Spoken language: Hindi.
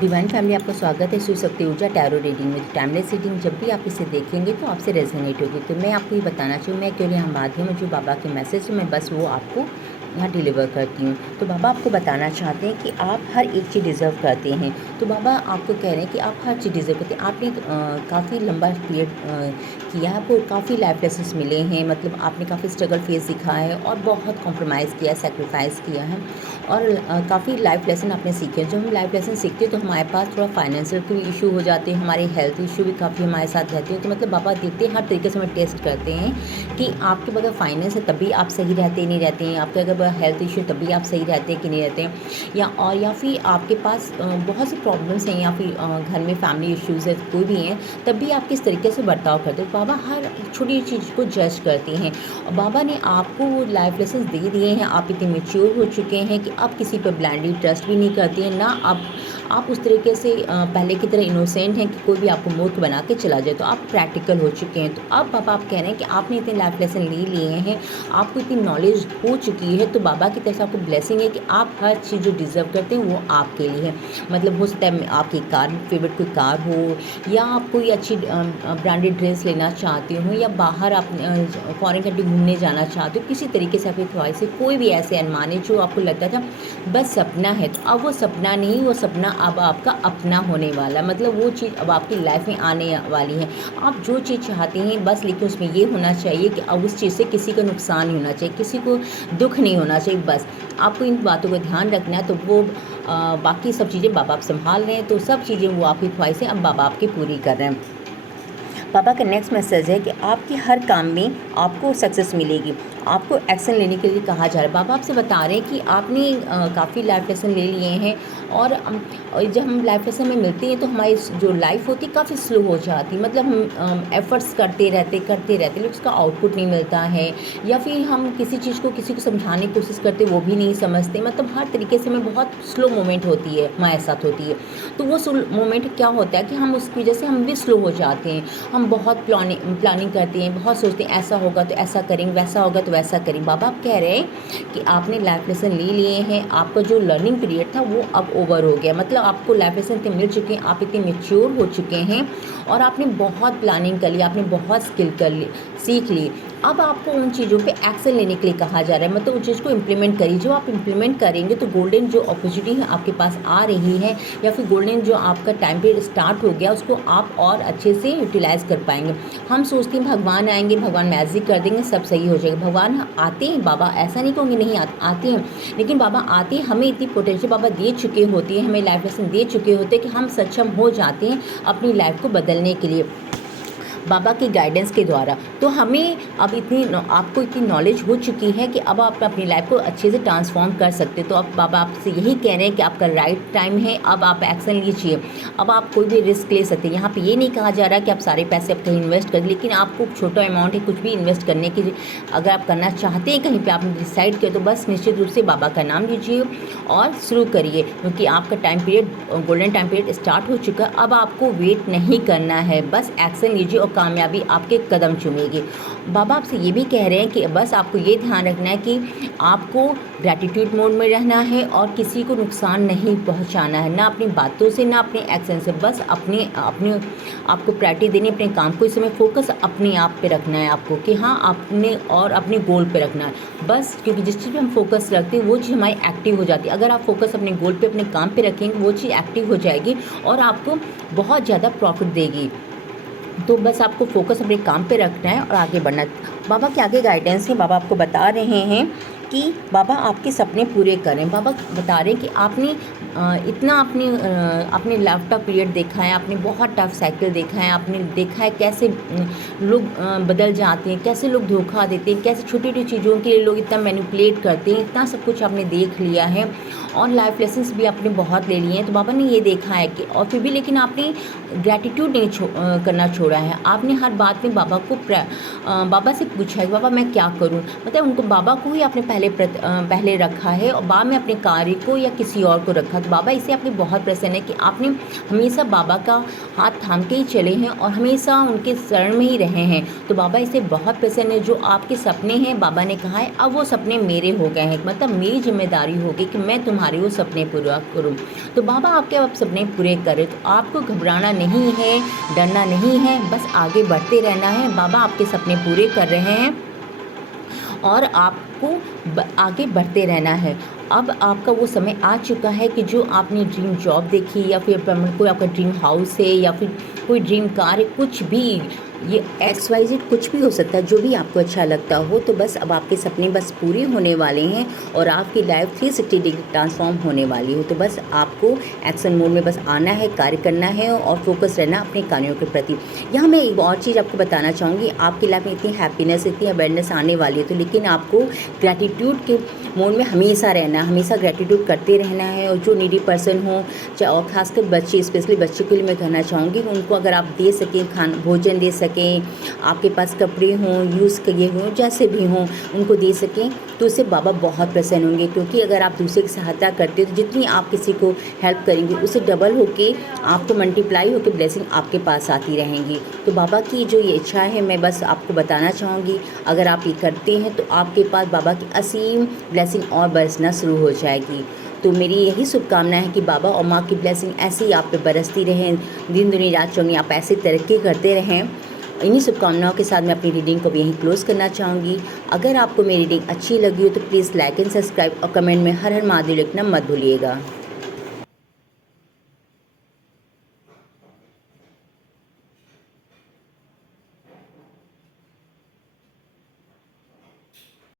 डिवाइन फैमिली, आपका स्वागत है शिव शक्ति ऊर्जा टैरो रीडिंग में। टाइमलेस रीडिंग जब भी आप इसे देखेंगे तो आपसे रेजोनेट होगी। तो मैं आपको ये बताना चाहूँ, मैं केवल यहाँ माध्यम जो बाबा के मैसेज मैं बस वो आपको यहाँ डिलीवर करती हूँ। तो बाबा आपको बताना चाहते हैं कि आप हर एक चीज़ डिज़र्व करते हैं। तो बाबा आपको कह रहे हैं कि आप हर चीज़ डिज़र्व करते हैं। आपने काफ़ी लंबा पीरियड किया है, आपको काफ़ी लाइफ लेसन्स मिले हैं। मतलब आपने काफ़ी स्ट्रगल फेस दिखाया है और बहुत कॉम्प्रोमाइज़ किया है, सेक्रीफाइस किया है और काफ़ी लाइफ लेसन आपने सीखे हैं। जब हम लाइफ लेसन सीखते हैं तो हमारे पास थोड़ा फाइनेंशियल के भी इशू हो जाते हैं, हमारे हेल्थ इशू भी काफ़ी हमारे साथ रहते हैं। तो मतलब बाबा देखते हैं, हर तरीके से हमें टेस्ट करते हैं कि आपके अगर फाइनेंस है तभी आप सही रहते नहीं रहते हैं, आपके अगर हेल्थ इशू तभी आप सही रहते हैं कि नहीं रहते हैं, या फिर आपके पास बहुत सी प्रॉब्लम्स हैं, या फिर घर में फैमिली इश्यूज़ है, कोई भी हैं, तब भी आप किस तरीके से बर्ताव करते हैं। बाबा हर छोटी चीज़ को जज करते हैं और बाबा ने आपको वो लाइफ लेसन दे दिए हैं। आप इतने मेच्योर हो चुके हैं कि आप किसी पर ब्लाइंडली ट्रस्ट भी नहीं करती हैं, ना आप उस तरीके से पहले की तरह इनोसेंट हैं कि कोई भी आपको मूर्ख बना के चला जाए। तो आप प्रैक्टिकल हो चुके हैं। तो अब बाबा आप कह रहे हैं कि आपने इतने लाइफ लेसन ले लिए हैं, आपको इतनी नॉलेज हो चुकी है, तो बाबा की तरफ से आपको ब्लेसिंग है कि आप हर चीज़ जो डिज़र्व करते हैं वो आपके लिए है। मतलब हो सकता है आपकी कार, फेवरेट कोई कार हो, या आप कोई अच्छी ब्रांडेड ड्रेस लेना चाहते हो, या बाहर आप फॉरेन कंट्री घूमने जाना चाहते हो, किसी तरीके से आपकी ख्वाहिश है, कोई भी ऐसे अनमाने जो आपको लगता था बस सपना है, तो अब वो सपना नहीं, वो सपना अब आपका अपना होने वाला। मतलब वो चीज़ अब आपकी लाइफ में आने वाली है। आप जो चीज़ चाहते हैं बस, लेकिन उसमें ये होना चाहिए कि अब उस चीज़ से किसी को नुकसान नहीं होना चाहिए, किसी को दुख नहीं होना चाहिए। बस आपको इन बातों का ध्यान रखना है। तो वो बाकी सब चीज़ें बाबा आप संभाल रहे हैं, तो सब चीज़ें वो आपकी ख्वाहिशें अब बाबा आपकी पूरी कर रहे हैं। पापा का नेक्स्ट मैसेज है कि आपके हर काम में आपको सक्सेस मिलेगी, आपको एक्शन लेने के लिए कहा जा रहा है। बाबा आपसे बता रहे हैं कि आपने काफ़ी लाइफ लेसन ले लिए हैं और जब हम लाइफ लेसन में मिलते हैं तो हमारी जो लाइफ होती है काफ़ी स्लो हो जाती है। मतलब हम एफ़र्ट्स करते रहते लेकिन उसका आउटपुट नहीं मिलता है, या फिर हम किसी चीज़ को किसी को समझाने की कोशिश करते वो भी नहीं समझते। मतलब हर तरीके से हमें बहुत स्लो मोमेंट होती है, हमारे साथ होती है। तो वो स्लो मोमेंट क्या होता है कि हम उसकी वजह से हम भी स्लो हो जाते हैं। हम बहुत प्लानिंग करते हैं, बहुत सोचते हैं ऐसा होगा तो ऐसा करेंगे, वैसा होगा तो वैसा करेंगे। बाबा आप कह रहे हैं कि आपने लाइफ लेसन ले लिए हैं, आपका जो लर्निंग पीरियड था वो अब ओवर हो गया। मतलब आपको लाइफ लेसन इतने मिल चुके हैं, आप इतने मेच्योर हो चुके हैं और आपने बहुत प्लानिंग कर ली, आपने बहुत स्किल कर ली, सीख ली। अब आपको उन चीज़ों पे एक्शन लेने के लिए कहा जा रहा है। मतलब उस चीज़ को इम्प्लीमेंट करिए। जो आप इम्प्लीमेंट करेंगे तो गोल्डन जो अपॉर्चुनिटी है आपके पास आ रही है, या फिर गोल्डन जो आपका टाइम पीरियड स्टार्ट हो गया उसको आप और अच्छे से यूटिलाइज़ कर पाएंगे। हम सोचते हैं भगवान आएंगे, भगवान मैजिक कर देंगे, सब सही हो जाएगा। भगवान आते हैं, बाबा ऐसा नहीं कहूँगी नहीं आते हैं, लेकिन बाबा आते हैं, हमें इतनी पोटेंशियल बाबा दे चुके होती है, हमें लाइफ लेसन दे चुके होते हैं कि हम सक्षम हो जाते हैं अपनी लाइफ को बदलने के लिए बाबा की गाइडेंस के द्वारा। तो हमें अब आपको इतनी नॉलेज हो चुकी है कि अब आप अपनी लाइफ को अच्छे से ट्रांसफॉर्म कर सकते। तो अब बाबा आपसे यही कह रहे हैं कि आपका राइट टाइम है, अब आप एक्शन लीजिए। अब आप कोई भी रिस्क ले सकते हैं। यहाँ पे ये नहीं कहा जा रहा कि आप सारे पैसे आप कहीं इन्वेस्ट करें, लेकिन आपको छोटा अमाउंट है कुछ भी इन्वेस्ट करने की, अगर आप करना चाहते हैं कहीं पर आपने डिसाइड किया, तो बस निश्चित रूप से बाबा का नाम लीजिए और शुरू करिए, क्योंकि आपका time period, golden time period start हो चुका है। अब आपको वेट नहीं करना है, बस एक्शन लीजिए और कामयाबी आपके कदम चूमेगी। बाबा आपसे ये भी कह रहे हैं कि बस आपको ये ध्यान रखना है कि आपको ग्रैटिट्यूड मोड में रहना है और किसी को नुकसान नहीं पहुंचाना है, ना अपनी बातों से ना अपने एक्शन से। बस अपने आपको प्रायोरिटी देनी, अपने काम को इस समय फोकस अपने आप पे रखना है आपको, कि हाँ अपने गोल पे रखना है बस। क्योंकि जिस चीज़ पे हम फोकस रखते हैं वो चीज़ हमारी एक्टिव हो जाती है। अगर आप फोकस अपने गोल पे, अपने काम पे रखेंगे, वो चीज़ एक्टिव हो जाएगी और आपको बहुत ज़्यादा प्रॉफिट देगी। तो बस आपको फोकस अपने काम पे रखना है और आगे बढ़ना है। बाबा के आगे गाइडेंस है, बाबा आपको बता रहे हैं कि बाबा आपके सपने पूरे करें। बाबा बता रहे हैं कि आपने इतना आपने लाइफ का पीरियड देखा है, आपने बहुत टफ साइकिल देखा है, आपने देखा है कैसे लोग बदल जाते हैं, कैसे लोग धोखा देते हैं, कैसे छोटी छोटी चीज़ों के लिए लोग इतना मैनिपुलेट करते हैं। इतना सब कुछ आपने देख लिया है और लाइफ लेसन्स भी आपने बहुत ले लिए हैं। तो बाबा ने ये देखा है कि और फिर भी लेकिन आपने ग्रैटिट्यूड नहीं करना छोड़ा है। आपने हर बात में बाबा से पूछा है, बाबा मैं क्या करूं। मतलब उनको, बाबा को ही आपने पहले रखा है और बाद में अपने कार्य को या किसी और को रखा। तो बाबा इससे आपने बहुत प्रसन्न है कि आपने हमेशा बाबा का हाथ थाम के ही चले हैं और हमेशा उनके शरण में ही रहे हैं। तो बाबा इससे बहुत प्रसन्न है। जो आपके सपने हैं, बाबा ने कहा है अब वो सपने मेरे हो गए हैं, मतलब मेरी जिम्मेदारी होगी कि मैं तुम्हारे वो सपने पूरा करूँ। तो बाबा आपके अब सपने पूरे करें, तो आपको घबराना नहीं है, डरना नहीं है, बस आगे बढ़ते रहना है। बाबा आपके सपने पूरे कर रहे हैं और आपको आगे बढ़ते रहना है। अब आपका वो समय आ चुका है कि जो आपने ड्रीम जॉब देखी या फिर कोई आपका ड्रीम हाउस है या फिर कोई ड्रीम कार है, कुछ भी, ये XYZ कुछ भी हो सकता है, जो भी आपको अच्छा लगता हो। तो बस अब आपके सपने बस पूरे होने वाले हैं और आपकी लाइफ 360 डिग्री ट्रांसफॉर्म होने वाली है। तो बस आपको एक्शन मोड में बस आना है, कार्य करना है और फोकस रहना अपने कार्यों के प्रति। यहाँ मैं एक और चीज़ आपको बताना चाहूँगी, आपकी लाइफ में इतनी हैप्पीनेस, इतनी अवेयरनेस आने वाली है, तो लेकिन आपको ग्रैटिट्यूड के मोड में हमेशा रहना, हमेशा ग्रैटिट्यूड करते रहना है। और जो नीडी पर्सन हो, चाहे और खासकर बच्चे, स्पेशली बच्चे के लिए मैं कहना चाहूँगी कि उनको अगर आप दे सकें, भोजन दे सकें, आपके पास कपड़े हों, यूज़ किए हों, जैसे भी हों, उनको दे सकें, तो उससे बाबा बहुत प्रसन्न होंगे। क्योंकि अगर आप दूसरे की सहायता करते हो तो जितनी आप किसी को हेल्प करेंगे उससे डबल होके आपको मल्टीप्लाई होकर ब्लेसिंग आपके पास आती रहेंगी। तो बाबा की जो ये इच्छा है मैं बस आपको बताना चाहूँगी, अगर आप ये करते हैं तो आपके पास बाबा की असीम ब्लेसिंग और बरसना शुरू हो जाएगी। तो मेरी यही शुभकामना है कि बाबा और माँ की ब्लेसिंग ऐसे ही आप पे बरसती रहें, दिन दुनी रात चौगनी आप ऐसे तरक्की करते रहें। इन्हीं शुभकामनाओं के साथ मैं अपनी रीडिंग को भी यहीं क्लोज़ करना चाहूँगी। अगर आपको मेरी रीडिंग अच्छी लगी हो तो प्लीज़ लाइक एंड सब्सक्राइब और कमेंट में हर हर महादेव लिखना मत भूलिएगा।